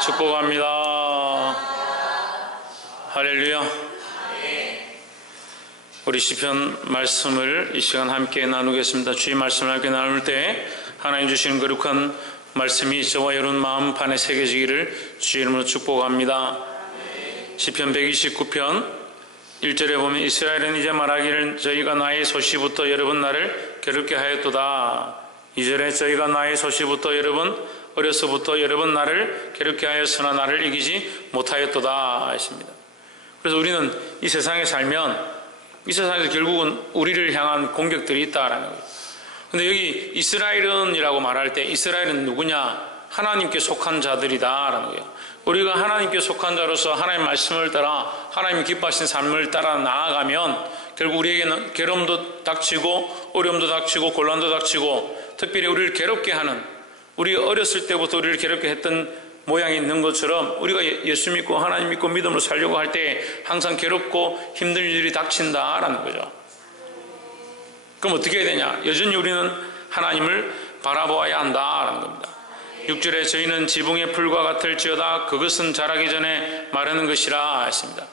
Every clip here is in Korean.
축복합니다. 할렐루야. 우리 시편 말씀을 이 시간 함께 나누겠습니다. 주의 말씀을 함께 나눌 때 하나님 주시는 거룩한 말씀이 저와 여러분 마음 판에 새겨지기를 주의 이름으로 축복합니다. 시편 129편 1절에 보면 이스라엘은 이제 말하기를 저희가 나의 소시부터 여러분 나를 괴롭게 하였도다. 2절에 저희가 나의 소시부터 여러분 어려서부터 여러분 나를 괴롭게 하였으나 나를 이기지 못하였도다 했습니다. 그래서 우리는 이 세상에 살면 이 세상에서 결국은 우리를 향한 공격들이 있다라는 거예요. 근데 여기 이스라엘은이라고 말할 때 이스라엘은 누구냐? 하나님께 속한 자들이다라는 거예요. 우리가 하나님께 속한 자로서 하나님의 말씀을 따라 하나님이 기뻐하신 삶을 따라 나아가면 결국 우리에게는 괴로움도 닥치고 어려움도 닥치고 곤란도 닥치고 특별히 우리를 괴롭게 하는, 우리 어렸을 때부터 우리를 괴롭게 했던 모양이 있는 것처럼 우리가 예수 믿고 하나님 믿고 믿음으로 살려고 할 때 항상 괴롭고 힘든 일이 닥친다라는 거죠. 그럼 어떻게 해야 되냐? 여전히 우리는 하나님을 바라보아야 한다라는 겁니다. 6절에 저희는 지붕의 풀과 같을지어다 그것은 자라기 전에 마르는 것이라 했습니다.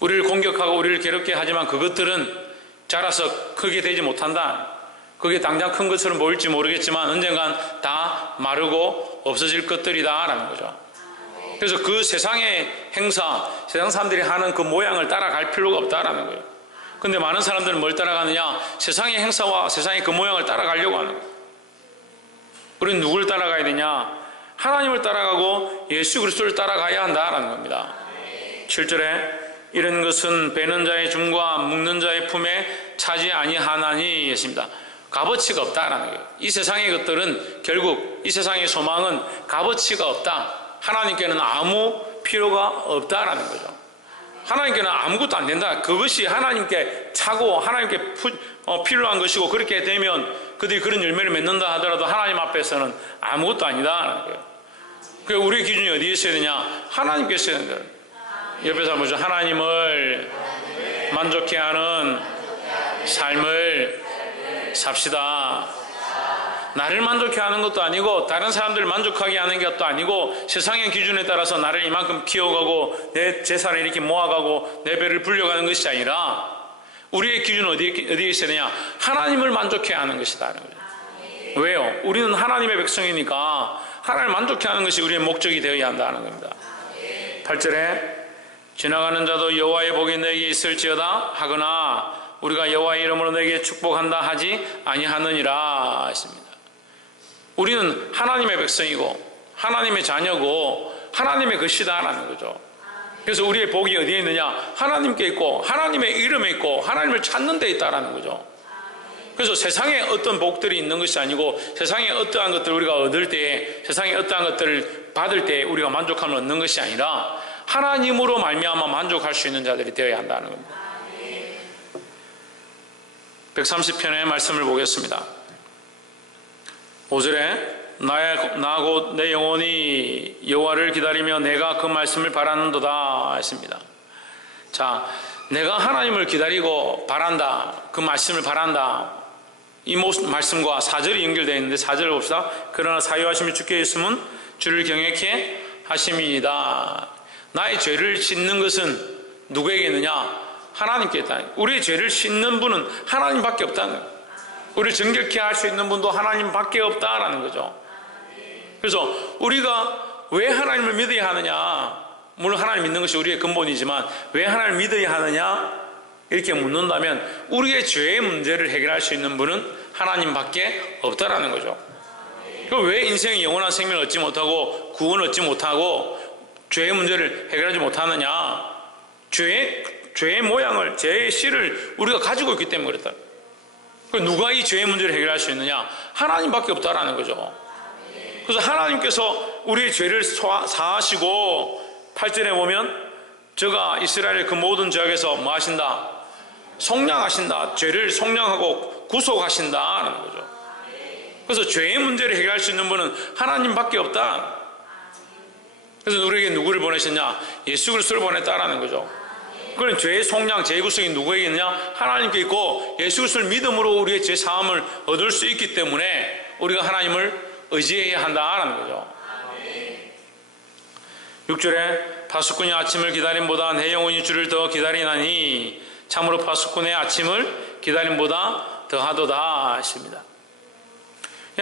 우리를 공격하고 우리를 괴롭게 하지만 그것들은 자라서 크게 되지 못한다. 그게 당장 큰 것처럼 보일지 모르겠지만 언젠간 다 마르고 없어질 것들이다 라는 거죠. 그래서 그 세상의 행사, 세상 사람들이 하는 그 모양을 따라갈 필요가 없다라는 거예요. 근데 많은 사람들은 뭘 따라가느냐? 세상의 행사와 세상의 그 모양을 따라가려고 하는 거예요. 우리는 누구를 따라가야 되냐? 하나님을 따라가고 예수 그리스도를 따라가야 한다라는 겁니다. 7절에 이런 것은 베는 자의 줌과 묶는 자의 품에 차지 아니하나니 했습니다. 값어치가 없다라는 거예요. 이 세상의 것들은 결국 이 세상의 소망은 값어치가 없다. 하나님께는 아무 필요가 없다라는 거죠. 하나님께는 아무것도 안 된다. 그것이 하나님께 차고 하나님께 필요한 것이고 그렇게 되면 그들이 그런 열매를 맺는다 하더라도 하나님 앞에서는 아무것도 아니다라는 거예요. 그러니까 우리의 기준이 어디에 있어야 되냐? 하나님께 있어야 된다. 옆에서 한번 보죠. 하나님을 만족해하는 삶을 삽시다. 나를 만족해 하는 것도 아니고 다른 사람들을 만족하게 하는 것도 아니고 세상의 기준에 따라서 나를 이만큼 키워가고 내 재산을 이렇게 모아가고 내 배를 불려가는 것이 아니라 우리의 기준은 어디에 있어야 되냐? 하나님을 만족해 하는 것이다. 왜요? 우리는 하나님의 백성이니까 하나님을 만족해 하는 것이 우리의 목적이 되어야 한다는 겁니다. 8절에 지나가는 자도 여호와의 복이 내게 있을지어다 하거나 우리가 여호와의 이름으로 내게 축복한다 하지 아니하느니라 했습니다. 우리는 하나님의 백성이고 하나님의 자녀고 하나님의 것이다라는 거죠. 그래서 우리의 복이 어디에 있느냐? 하나님께 있고 하나님의 이름에 있고 하나님을 찾는 데 있다라는 거죠. 그래서 세상에 어떤 복들이 있는 것이 아니고 세상에 어떠한 것들을 우리가 얻을 때 세상에 어떠한 것들을 받을 때 우리가 만족함을 얻는 것이 아니라 하나님으로 말미암아 만족할 수 있는 자들이 되어야 한다는 겁니다. 130편의 말씀을 보겠습니다. 5절에 나 곧 내 영혼이 여호와를 기다리며 내가 그 말씀을 바라는도다 했습니다. 자, 내가 하나님을 기다리고 바란다, 그 말씀을 바란다, 이 말씀과 4절이 연결되어 있는데 4절을 봅시다. 그러나 사유하심이 주께 있으면 주를 경외케 하심이니이다. 나의 죄를 씻는 것은 누구에게 있느냐? 하나님께 있다. 우리의 죄를 씻는 분은 하나님밖에 없다는 거예요. 우리를 정결케 할 수 있는 분도 하나님밖에 없다라는 거죠. 그래서 우리가 왜 하나님을 믿어야 하느냐? 물론 하나님 믿는 것이 우리의 근본이지만 왜 하나님을 믿어야 하느냐? 이렇게 묻는다면 우리의 죄의 문제를 해결할 수 있는 분은 하나님밖에 없다라는 거죠. 그럼 왜 인생의 영원한 생명을 얻지 못하고 구원을 얻지 못하고 죄의 문제를 해결하지 못하느냐? 죄의 모양을, 죄의 씨를 우리가 가지고 있기 때문에 그렇다. 누가 이 죄의 문제를 해결할 수 있느냐? 하나님밖에 없다라는 거죠. 그래서 하나님께서 우리의 죄를 사하시고 8절에 보면 저가 이스라엘의 그 모든 지역에서 뭐 하신다? 속량하신다. 죄를 속량하고 구속하신다라는 거죠. 그래서 죄의 문제를 해결할 수 있는 분은 하나님밖에 없다. 그래서 우리에게 누구를 보내셨냐? 예수 그리스도를 보냈다라는 거죠. 그럼 죄의 속량, 죄의 구속이 누구에게 있느냐? 하나님께 있고 예수 그리스도를 믿음으로 우리의 죄 사함을 얻을 수 있기 때문에 우리가 하나님을 의지해야 한다라는 거죠. 6절에 파수꾼이 아침을 기다림보다 내 영혼이 주를 더 기다리나니 참으로 파수꾼의 아침을 기다림보다 더하도다 했습니다.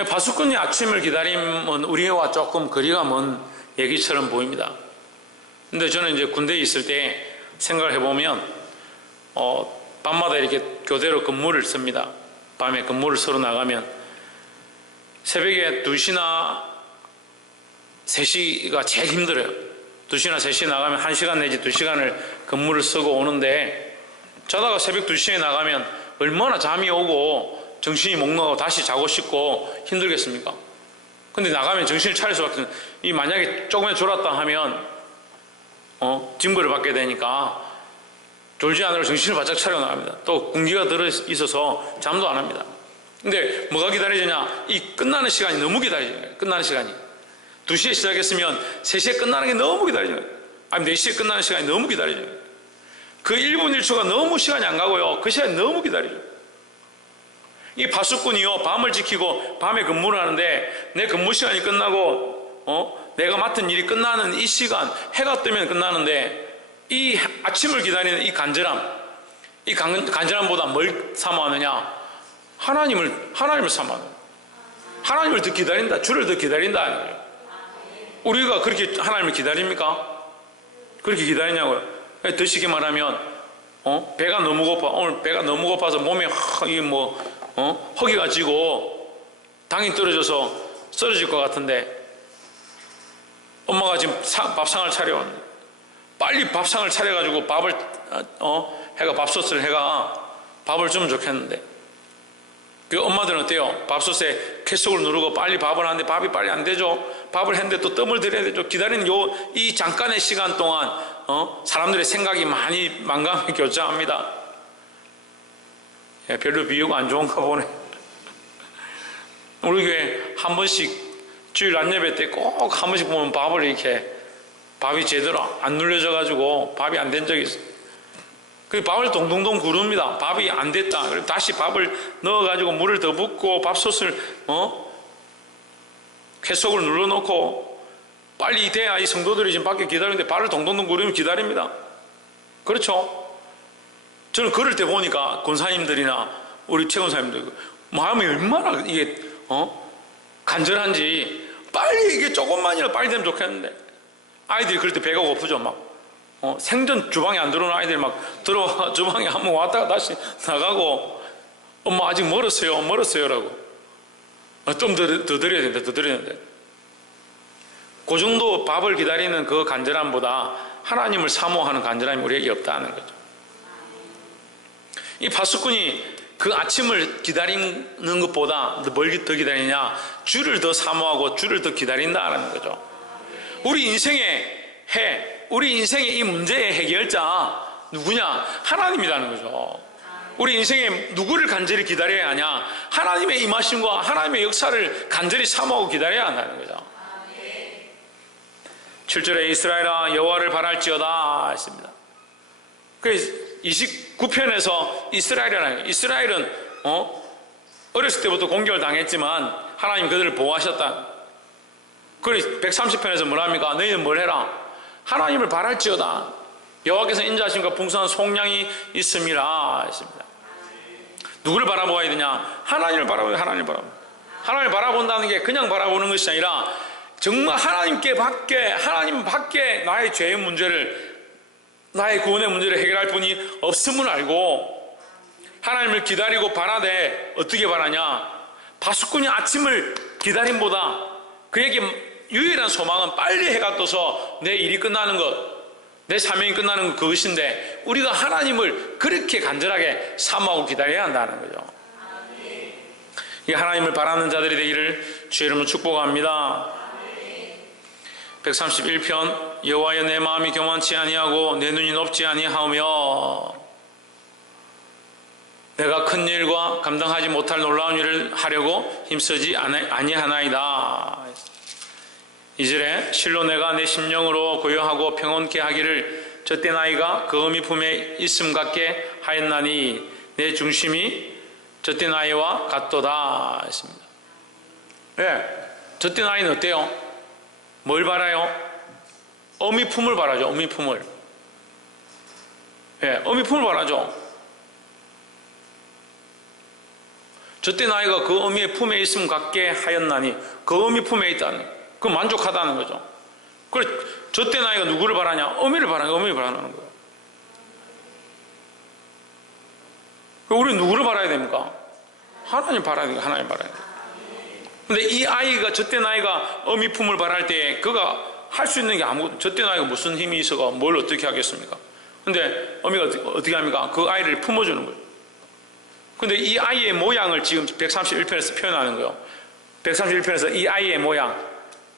파수꾼이 아침을 기다림은 우리와 조금 거리가 먼 얘기처럼 보입니다. 근데 저는 이제 군대에 있을 때 생각을 해보면 밤마다 이렇게 교대로 근무를 씁니다. 밤에 근무를 서로 나가면 새벽에 2시나 3시가 제일 힘들어요. 2시나 3시에 나가면 1시간 내지 2시간을 근무를 쓰고 오는데 자다가 새벽 2시에 나가면 얼마나 잠이 오고 정신이 몽롱하고 다시 자고 싶고 힘들겠습니까? 근데 나가면 정신을 차릴 수밖에 없어요. 이 만약에 조금만 졸았다 하면 징벌을 받게 되니까 졸지 않으려 정신을 바짝 차려 나갑니다. 또 군기가 들어 있어서 잠도 안 합니다. 근데 뭐가 기다려지냐? 이 끝나는 시간이 너무 기다려져요. 끝나는 시간이 2시에 시작했으면 3시에 끝나는 게 너무 기다려져요. 아니 4시에 끝나는 시간이 너무 기다려져요. 그 1분 1초가 너무 시간이 안 가고요. 그 시간이 너무 기다려져요. 이 파수꾼이요 밤을 지키고 밤에 근무를 하는데 내 근무 시간이 끝나고 내가 맡은 일이 끝나는 이 시간, 해가 뜨면 끝나는데 이 아침을 기다리는 이 간절함, 이 간절함보다 뭘 사모하느냐? 하나님을 사모하는 거예요. 하나님을 더 기다린다, 주를 더 기다린다. 우리가 그렇게 하나님을 기다립니까? 그렇게 기다리냐고요? 더 쉽게 말하면 배가 너무 고파. 오늘 배가 너무 고파서 몸에 허기가 지고 당이 떨어져서 쓰러질 것 같은데 엄마가 지금 밥상을 차려왔는데 빨리 밥상을 차려가지고 밥을 해가 밥솥을 해가 밥을 주면 좋겠는데 그 엄마들은 어때요? 밥솥에 캣속을 누르고 빨리 밥을 하는데 밥이 빨리 안 되죠. 밥을 했는데 또 뜸을 들여야 되죠. 기다리는 이 잠깐의 시간 동안 사람들의 생각이 많이 만감이 교차합니다. 별로 비유가 안 좋은가 보네. 우리 교회 한 번씩 주일 안예배 때 꼭 한 번씩 보면 밥을 이렇게 밥이 제대로 안 눌려져 가지고 밥이 안 된 적이 있어요. 그 밥을 동동동 구릅니다. 밥이 안 됐다. 그래서 다시 밥을 넣어 가지고 물을 더 붓고 밥솥을 쾌속을 눌러놓고 빨리 돼야 이 성도들이 지금 밖에 기다리는데 발을 동동동 구르면 기다립니다. 그렇죠? 저는 그럴 때 보니까 권사님들이나 우리 최권사님들 마음이 얼마나 이게 간절한지 빨리 이게 조금만이라도 빨리 되면 좋겠는데 아이들이 그럴 때 배가 고프죠. 막 생전 주방에 안 들어오는 아이들이 막 들어와 주방에 한번 왔다가 다시 나가고 엄마 아직 멀었어요 라고 좀 더 드려야 된다 더 드려야 된다. 그 정도 밥을 기다리는 그 간절함보다 하나님을 사모하는 간절함이 우리에게 없다는 거죠. 이 파수꾼이 그 아침을 기다리는 것보다 뭘 더 기다리냐? 주를 더 사모하고 주를 더 기다린다는 거죠. 우리 인생의 이 문제의 해결자 누구냐? 하나님이라는 거죠. 우리 인생에 누구를 간절히 기다려야 하냐? 하나님의 임하심과 하나님의 역사를 간절히 사모하고 기다려야 한다는 거죠. 7절에 이스라엘아 여호와를 바랄지어다 했습니다. 그래서 29편에서 이스라엘은 어렸을 때부터 공격을 당했지만 하나님 그들을 보호하셨다. 그래서 130편에서 뭐랍니까? 너희는 뭘 해라? 하나님을 바랄지어다. 여호와께서 인자하심과 풍성한 속량이 있음이라 했습니다. 누구를 바라보아야 되냐? 하나님을 바라보아야 돼. 하나님을 바라본다는 게 그냥 바라보는 것이 아니라 정말 하나님 밖에 나의 죄의 문제를 나의 구원의 문제를 해결할 분이 없음을 알고 하나님을 기다리고 바라되 어떻게 바라냐? 파수꾼이 아침을 기다림보다 그에게 유일한 소망은 빨리 해가 떠서 내 일이 끝나는 것, 내 사명이 끝나는 것 그것인데 우리가 하나님을 그렇게 간절하게 사모하고 기다려야 한다는 거죠. 이 하나님을 바라는 자들이 되기를 주의 이름으로 축복합니다. 131편 여호와여 내 마음이 교만치 아니하고 내 눈이 높지 아니하며 내가 큰 일과 감당하지 못할 놀라운 일을 하려고 힘쓰지 아니하나이다. 2절에 실로 내가 내 심령으로 고요하고 평온케 하기를 저때 나이가 그 어미 품에 있음 같게 하였나니 내 중심이 저때 나이와 같도다 했습니다. 왜? 저때 나이는 어때요? 뭘 바라요? 어미 품을 바라죠. 어미 품을. 예, 어미 품을 바라죠. 저때 나이가 그 어미의 품에 있음 같게 하였나니, 그 어미 품에 있다니, 그 만족하다는 거죠. 그래, 저때 나이가 누구를 바라냐? 어미를 바라는, 어미를 바라는 거예요. 우리는 누구를 바라야 됩니까? 하나님 바라야 돼요. 하나님 바라야 돼요. 근데 이 아이가 저때 나이가 어미 품을 바랄 때 그가 할 수 있는 게 아무것도, 저때 나이가 무슨 힘이 있어가 뭘 어떻게 하겠습니까? 근데 어미가 어떻게 합니까? 그 아이를 품어주는 거예요. 근데 이 아이의 모양을 지금 131편에서 표현하는 거예요. 131편에서 이 아이의 모양,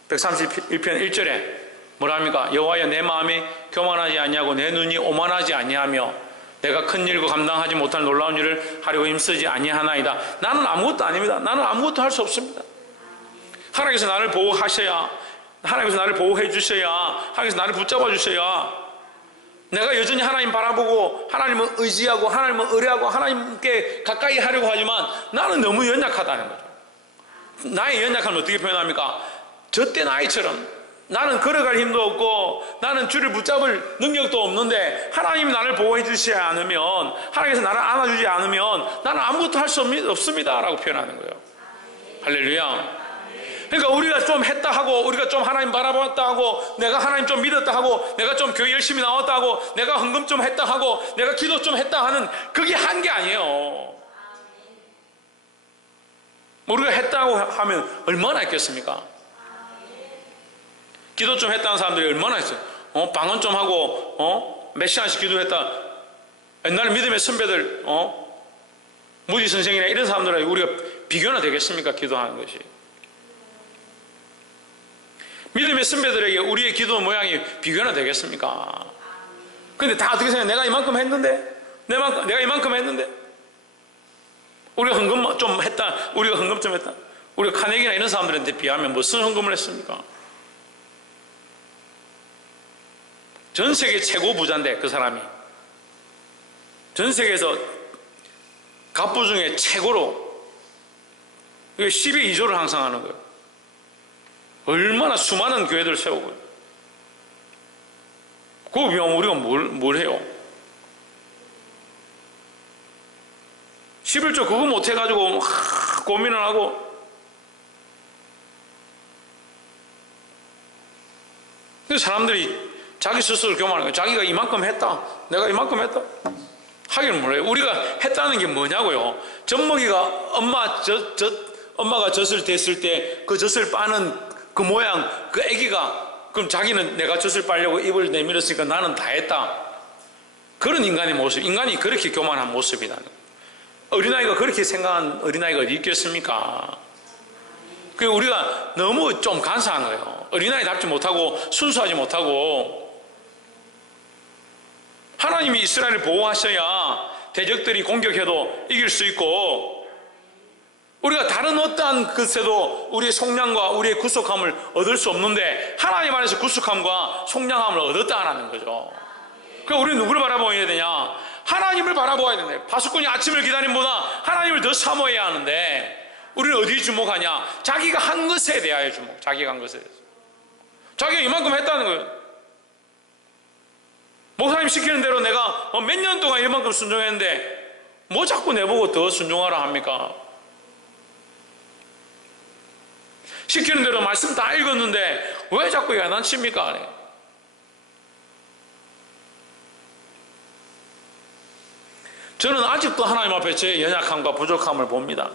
131편 1절에 뭐라 합니까? 여호와여, 내 마음이 교만하지 아니하고 내 눈이 오만하지 아니하며 내가 큰 일과 감당하지 못할 놀라운 일을 하려고 힘쓰지 아니하나이다. 나는 아무것도 아닙니다. 나는 아무것도 할 수 없습니다. 하나님께서 나를 보호하셔야, 하나님께서 나를 보호해 주셔야, 하나님께서 나를 붙잡아 주셔야 내가 여전히 하나님 바라보고 하나님을 의지하고 하나님을 의뢰하고 하나님께 가까이 하려고 하지만 나는 너무 연약하다는 거죠. 나의 연약함을 어떻게 표현합니까? 저때 나이처럼 나는 걸어갈 힘도 없고 나는 주를 붙잡을 능력도 없는데 하나님이 나를 보호해 주시지 않으면, 하나님께서 나를 안아주지 않으면 나는 아무것도 할 수 없습니다 라고 표현하는 거예요. 할렐루야. 그러니까 우리가 좀 했다 하고, 우리가 좀 하나님 바라봤다 하고, 내가 하나님 좀 믿었다 하고, 내가 좀 교회 열심히 나왔다 하고, 내가 헌금 좀 했다 하고, 내가 기도 좀 했다 하는 그게 한계 아니에요. 우리가 했다고 하면 얼마나 했겠습니까? 기도 좀 했다는 사람들이 얼마나 했어요. 방언 좀 하고 몇 시간씩 기도했다. 옛날 믿음의 선배들 무디 선생이나 이런 사람들하고 우리가 비교나 되겠습니까? 기도하는 것이. 믿음의 선배들에게 우리의 기도 모양이 비교나 되겠습니까? 근데 다 어떻게 생각해? 내가 이만큼 했는데? 내가 이만큼 했는데? 우리가 헌금 좀 했다. 우리가 헌금 좀 했다. 우리가 카네기나 이런 사람들한테 비하면 무슨 헌금을 했습니까? 전 세계 최고 부자인데 그 사람이 전 세계에서 갑부 중에 최고로 10의 2조를 항상 하는 거예요. 얼마나 수많은 교회들을 세우고요. 그거 비하면 우리가 뭘 해요? 11조 그거 못해가지고 고민을 하고, 근데 사람들이 자기 스스로 교만하는 거예요. 자기가 이만큼 했다, 내가 이만큼 했다 하기는 뭐래요? 우리가 했다는 게 뭐냐고요? 젖먹이가 엄마가 젖을 댔을 때 그 젖을 빠는 그 모양, 그 아기가, 그럼 자기는 내가 젖을 빨려고 입을 내밀었으니까 나는 다 했다. 그런 인간의 모습, 인간이 그렇게 교만한 모습이라는 거예요. 어린아이가 그렇게 생각한 어린아이가 어디 있겠습니까? 그 우리가 너무 좀 간사한 거예요. 어린아이답지 못하고 순수하지 못하고. 하나님이 이스라엘을 보호하셔야 대적들이 공격해도 이길 수 있고, 우리가 다른 어떠한 것에도 우리의 속량과 우리의 구속함을 얻을 수 없는데 하나님 안에서 구속함과 속량함을 얻었다는 거죠. 그러니까 우리는 누구를 바라보아야 되냐? 하나님을 바라보아야 되네. 파수꾼이 아침을 기다림보다 하나님을 더 사모해야 하는데 우리는 어디에 주목하냐? 자기가 한 것에 대하여 주목. 자기가 한 것에 대해서. 자기가 이만큼 했다는 거예요. 목사님 시키는 대로 내가 몇 년 동안 이만큼 순종했는데 뭐 자꾸 내보고 더 순종하라 합니까? 시키는 대로 말씀 다 읽었는데 왜 자꾸 야단칩니까? 저는 아직도 하나님 앞에 제 연약함과 부족함을 봅니다.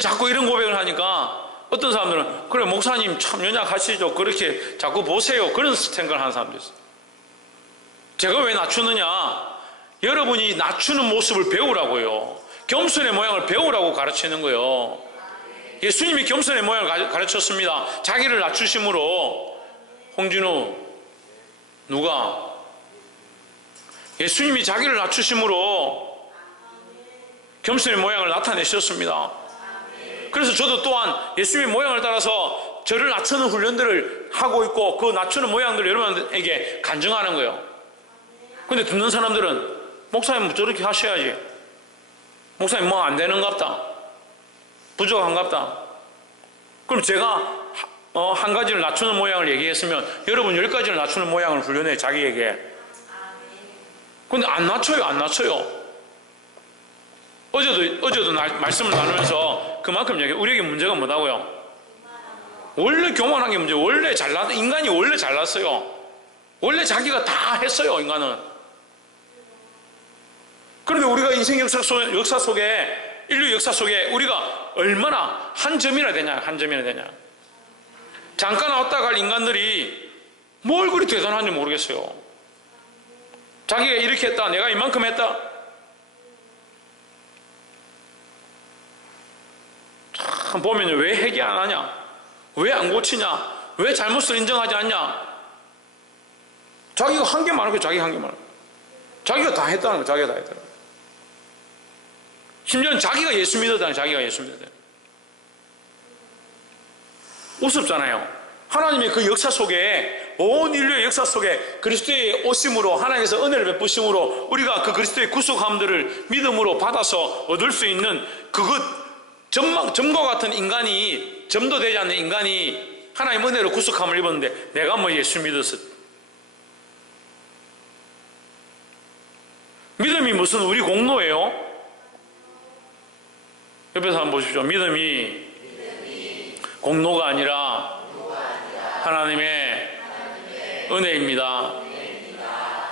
자꾸 이런 고백을 하니까 어떤 사람들은 그래 목사님 참 연약하시죠, 그렇게 자꾸 보세요, 그런 생각을 하는 사람도 있어요. 제가 왜 낮추느냐? 여러분이 낮추는 모습을 배우라고요. 겸손의 모양을 배우라고 가르치는 거예요. 예수님이 겸손의 모양을 가르쳤습니다. 자기를 낮추심으로. 홍진우 누가? 예수님이 자기를 낮추심으로 겸손의 모양을 나타내셨습니다. 그래서 저도 또한 예수님의 모양을 따라서 저를 낮추는 훈련들을 하고 있고 그 낮추는 모양들을 여러분에게 간증하는 거예요. 근데 듣는 사람들은 목사님 저렇게 하셔야지, 목사님 뭐 안 되는갑다, 부족한갑다. 그럼 제가 한 가지를 낮추는 모양을 얘기했으면 여러분 10가지를 낮추는 모양을 훈련해 자기에게. 근데 안 낮춰요. 안 낮춰요. 어제도 말씀을 나누면서 그만큼 우리에게 문제가 뭐다고요? 원래 교만한 게 문제. 인간이 원래 잘났어요. 원래 자기가 다 했어요. 인간은. 그런데 우리가 인생 역사 속에 인류 역사 속에 우리가 얼마나 한 점이나 되냐. 잠깐 왔다 갈 인간들이 뭘 그리 대단한지 모르겠어요. 자기가 이렇게 했다. 내가 이만큼 했다. 참 보면 왜 회개 안 하냐? 왜 안 고치냐? 왜 잘못을 인정하지 않냐? 자기가 한 게 많은 거예요. 자기가 다 했다는 거예요. 자기가 다 했다는 거예요. 심지어는 자기가 예수 믿었다는 거예요. 자기가 예수 믿었다는 거예요. 우습잖아요. 하나님의 그 역사 속에, 온 인류의 역사 속에 그리스도의 오심으로, 하나님께서 은혜를 베푸심으로 우리가 그 그리스도의 구속함들을 믿음으로 받아서 얻을 수 있는 점과 같은 인간이, 점도 되지 않는 인간이 하나님 은혜로 구속함을 입었는데 내가 뭐 예수 믿었어. 믿음이 무슨 우리 공로예요? 옆에서 한번 보십시오. 믿음이 공로가 아니라 하나님의 은혜입니다.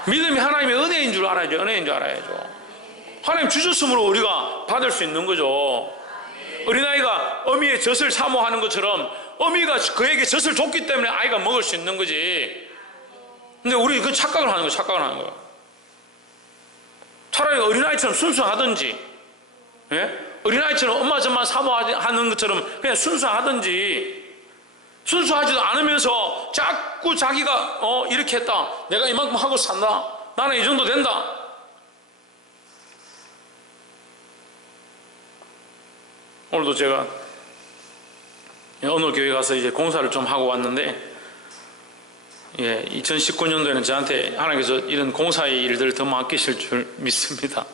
믿음이 하나님의 은혜인 줄 알아야죠. 하나님 주셨으므로 우리가 받을 수 있는 거죠. 어린아이가 어미의 젖을 사모하는 것처럼 어미가 그에게 젖을 줬기 때문에 아이가 먹을 수 있는 거지. 근데 우리 그 착각을 하는 거예요. 차라리 어린아이처럼 순수하든지, 예? 어린아이처럼 엄마 젖만 사모하는 것처럼 그냥 순수하든지, 순수하지도 않으면서 자꾸 자기가 이렇게 했다, 내가 이만큼 하고 산다, 나는 이 정도 된다. 오늘도 제가 어느 교회 가서 이제 공사를 좀 하고 왔는데, 2019년도에는 저한테 하나님께서 이런 공사의 일들을 더 맡기실 줄 믿습니다.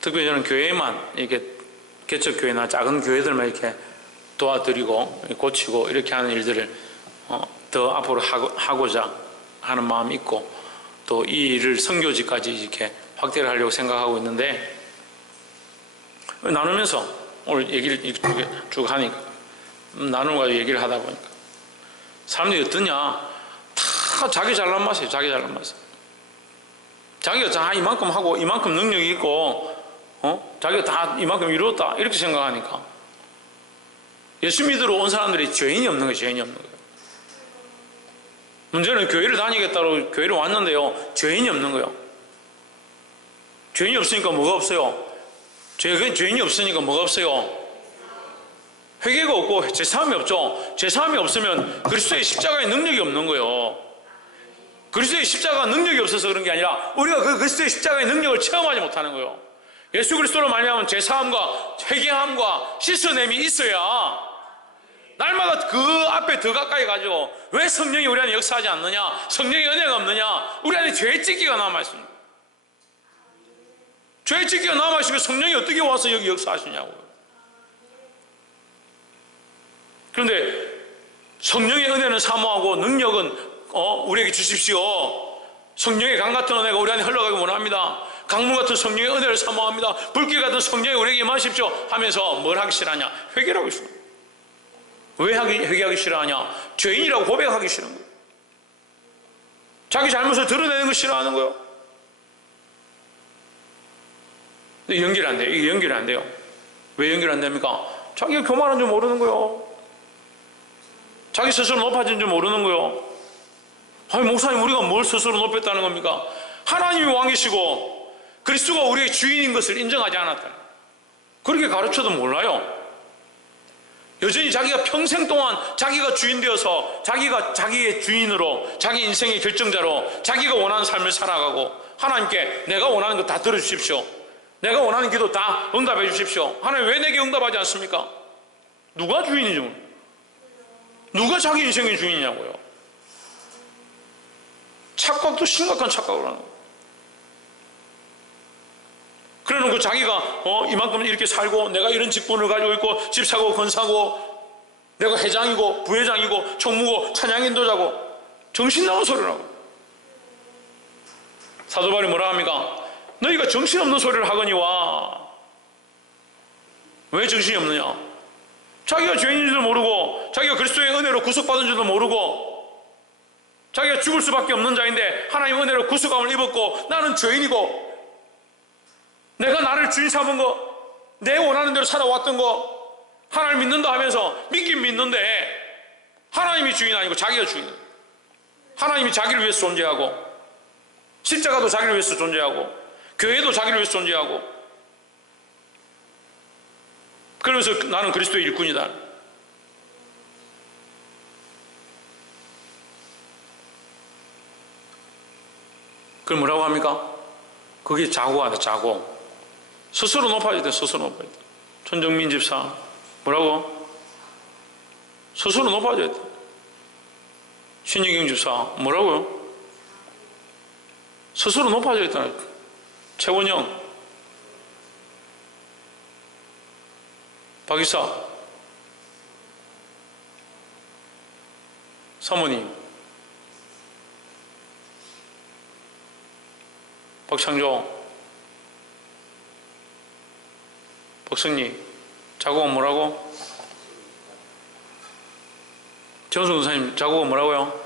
특별히 저는 교회만, 이렇게 개척교회나 작은 교회들만 이렇게 도와드리고 고치고 이렇게 하는 일들을 더 앞으로 하고자 하는 마음이 있고, 또 이 일을 선교지까지 이렇게 확대를 하려고 생각하고 있는데, 나누면서 오늘 얘기를 이렇게 쭉 하니까, 나누고 얘기를 하다 보니까 사람들이 어떠냐? 다 자기 잘난 맛이에요. 자기가 다 이만큼 하고 이만큼 능력이 있고 자기가 다 이만큼 이루었다 이렇게 생각하니까 예수 믿으러 온 사람들이 죄인이 없는 거예요. 문제는 교회를 다니겠다고 교회를 왔는데요, 죄인이 없는 거예요. 죄인이 없으니까 뭐가 없어요? 죄인이 없으니까 뭐가 없어요? 회개가 없고 제사함이 없죠. 제사함이 없으면 그리스도의 십자가의 능력이 없는 거예요. 그리스도의 십자가 능력이 없어서 그런 게 아니라 우리가 그 그리스도의 십자가의 능력을 체험하지 못하는 거예요. 예수 그리스도로 말미암은 제사함과 회개함과 씻어냄이 있어야 날마다 그 앞에 더 가까이 가죠. 왜 성령이 우리 안에 역사하지 않느냐? 성령의 은혜가 없느냐? 우리 안에 죄의 찢기가 남아있습니다. 죄의 찢기가 남아있으면 성령이 어떻게 와서 여기 역사하시냐고요. 그런데 성령의 은혜는 사모하고 능력은 우리에게 주십시오. 성령의 강 같은 은혜가 우리 안에 흘러가기 원합니다. 강물 같은 성령의 은혜를 사모합니다. 불길 같은 성령이 우리에게 임하십시오 하면서 뭘 하기 싫어하냐? 회개를 하기 싫어요. 왜 회개하기 싫어하냐? 죄인이라고 고백하기 싫은 거예요. 자기 잘못을 드러내는 거 싫어하는 거예요. 근데 연결이 안 돼요. 이게 연결이 안 돼요. 왜 연결이 안 됩니까? 자기가 교만한 줄 모르는 거예요. 자기 스스로 높아진 줄 모르는 거예요. 아니 목사님, 우리가 뭘 스스로 높였다는 겁니까? 하나님이 왕이시고 그리스도가 우리의 주인인 것을 인정하지 않았다. 그렇게 가르쳐도 몰라요. 여전히 자기가 평생 동안 자기가 주인 되어서 자기가 자기의 주인으로, 자기 인생의 결정자로 자기가 원하는 삶을 살아가고, 하나님께 내가 원하는 거 다 들어주십시오, 내가 원하는 기도 다 응답해 주십시오. 하나님 왜 내게 응답하지 않습니까? 누가 주인인지 모르겠어요. 누가 자기 인생의 주인이냐고요. 착각도 심각한 착각을 하는 거예요. 그래놓고 자기가 이만큼 이렇게 살고 내가 이런 직분을 가지고 있고 집 사고 건 사고 내가 회장이고 부회장이고 총무고 찬양인도자고 정신 나간 소리를 하고. 사도 바울이 뭐라 합니까? 너희가 정신없는 소리를 하거니와. 왜 정신이 없느냐? 자기가 죄인인 줄도 모르고, 자기가 그리스도의 은혜로 구속받은 줄도 모르고, 자기가 죽을 수밖에 없는 자인데 하나님의 은혜로 구속함을 입었고, 나는 죄인이고, 내가 나를 주인 삼은 거, 내 원하는 대로 살아왔던 거, 하나님 믿는다 하면서 믿긴 믿는데 하나님이 주인 아니고 자기가 주인. 하나님이 자기를 위해서 존재하고, 십자가도 자기를 위해서 존재하고, 교회도 자기를 위해서 존재하고, 그러면서 나는 그리스도의 일꾼이다. 그걸 뭐라고 합니까? 그게 자고하다, 자고. 스스로 높아져야 돼, 스스로 높아져야 돼. 손정민 집사, 뭐라고? 스스로 높아져야 돼. 신유경 집사, 뭐라고요? 스스로 높아져야 된다니까. 최원영, 박이사, 사모님, 박창조, 박성리, 자국은 뭐라고? 정수 권사님, 자국은 뭐라고요?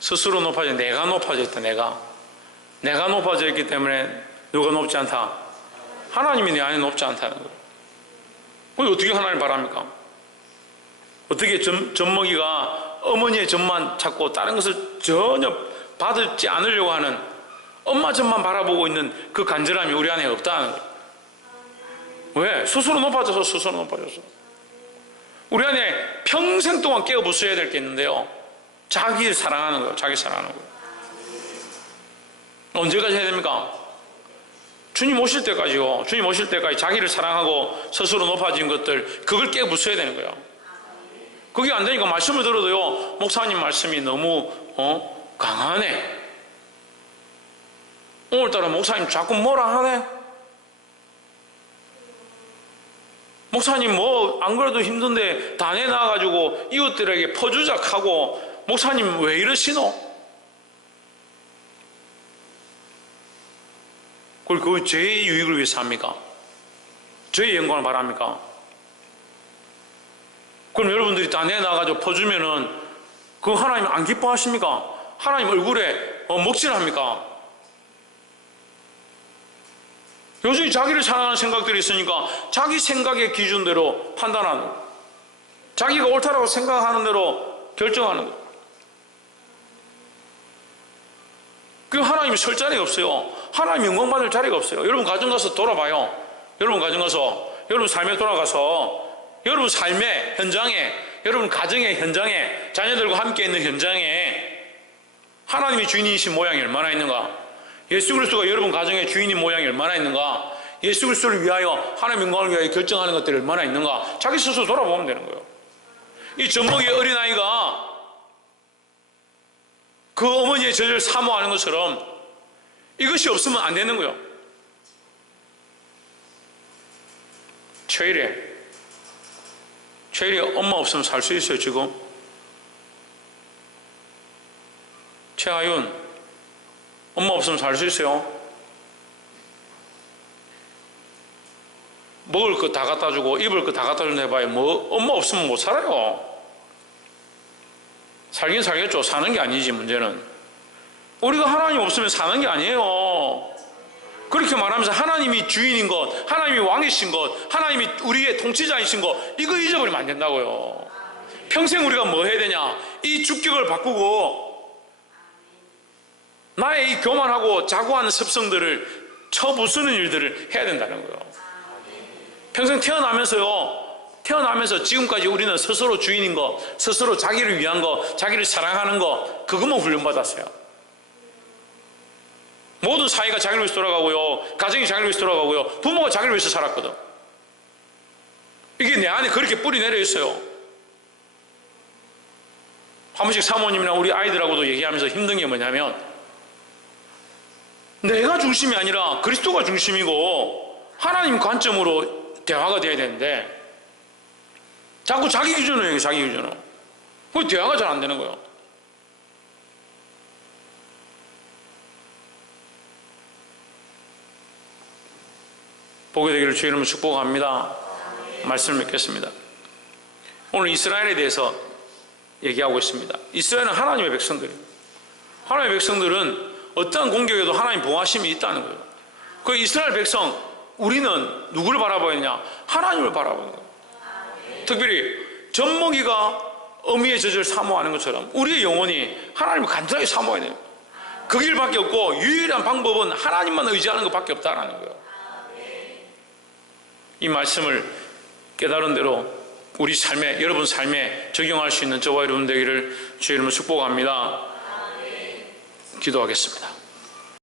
스스로 높아져, 내가 높아져 있다, 내가 높아져 있기 때문에 누가 높지 않다? 하나님이 내 안에 높지 않다는 거예요. 그럼 어떻게 하나님을 바랍니까? 어떻게 젖먹이가 어머니의 젖만 찾고 다른 것을 전혀 받지 않으려고 하는 엄마 젖만 바라보고 있는 그 간절함이 우리 안에 없다는 거예요. 왜? 스스로 높아져서, 스스로 높아져서. 우리 안에 평생 동안 깨어 부숴야 될 게 있는데요. 자기를 사랑하는 거예요. 자기 사랑하는 거예요. 언제까지 해야 됩니까? 주님 오실 때까지요. 주님 오실 때까지 자기를 사랑하고 스스로 높아진 것들, 그걸 깨어 부숴야 되는 거예요. 그게 안 되니까 말씀을 들어도요, 목사님 말씀이 너무 강하네. 오늘따라 목사님 자꾸 뭐라 하네. 목사님 뭐 안 그래도 힘든데 단에 나와가지고 이웃들에게 퍼주작하고 목사님 왜 이러시노? 그걸 죄의 유익을 위해서 합니까? 죄의 영광을 바랍니까? 그럼 여러분들이 다 내놔가지고 퍼주면은 그거 하나님 안 기뻐하십니까? 하나님 얼굴에 먹칠합니까? 요즘 자기를 사랑하는 생각들이 있으니까 자기 생각의 기준대로 판단하는 거예요. 자기가 옳다라고 생각하는 대로 결정하는 거예요. 그 하나님이 설 자리가 없어요. 하나님 영광 받을 자리가 없어요. 여러분 가정 가서 돌아봐요. 여러분 가정 가서, 여러분 삶에 돌아가서, 여러분 삶의 현장에, 여러분 가정의 현장에, 자녀들과 함께 있는 현장에 하나님이 주인이신 모양이 얼마나 있는가? 예수 그리스도가 여러분 가정의 주인인 모양이 얼마나 있는가? 예수 그리스도를 위하여, 하나님 영광을 위하여 결정하는 것들이 얼마나 있는가? 자기 스스로 돌아보면 되는 거예요. 이 젖먹이 어린아이가 그 어머니의 젖을 사모하는 것처럼 이것이 없으면 안 되는 거예요. 최일이 엄마 없으면 살 수 있어요, 지금? 최하윤, 엄마 없으면 살 수 있어요? 먹을 거 다 갖다 주고 입을 거 다 갖다 준다 해봐요. 뭐 엄마 없으면 못 살아요. 살긴 살겠죠. 사는 게 아니지. 문제는 우리가 하나님 없으면 사는 게 아니에요. 그렇게 말하면서 하나님이 주인인 것, 하나님이 왕이신 것, 하나님이 우리의 통치자이신 것, 이거 잊어버리면 안 된다고요. 평생 우리가 뭐 해야 되냐? 이 주격을 바꾸고 나의 이 교만하고 자고하는 습성들을 쳐부수는 일들을 해야 된다는 거예요. 평생 태어나면서 지금까지 우리는 스스로 주인인 거, 스스로 자기를 위한 거, 자기를 사랑하는 거, 그것만 훈련받았어요. 모든 사회가 자기를 위해서 돌아가고요, 가정이 자기를 위해서 돌아가고요, 부모가 자기를 위해서 살았거든. 이게 내 안에 그렇게 뿌리 내려 있어요. 한 번씩 사모님이나 우리 아이들하고도 얘기하면서 힘든 게 뭐냐면, 내가 중심이 아니라 그리스도가 중심이고 하나님 관점으로 대화가 돼야 되는데 자꾸 자기 기준으로 해요. 자기 기준으로. 그 대화가 잘 안 되는 거예요. 보게 되기를 주의 이름으로 축복합니다. 말씀을 맺겠습니다. 오늘 이스라엘에 대해서 얘기하고 있습니다. 이스라엘은 하나님의 백성들입니다. 하나님의 백성들은 어떠한 공격에도 하나님 보호하심이 있다는 거예요. 그 이스라엘 백성, 우리는 누구를 바라봐야 되냐? 하나님을 바라보는 거예요. 특별히 젖먹이가 어미의 젖을 사모하는 것처럼 우리의 영혼이 하나님을 간절하게 사모해야 돼요. 그 길밖에 없고 유일한 방법은 하나님만 의지하는 것밖에 없다는 거예요. 이 말씀을 깨달은 대로 우리 삶에, 여러분 삶에 적용할 수 있는 저와 여러분 되기를 주의 이름으로 축복합니다. 기도하겠습니다.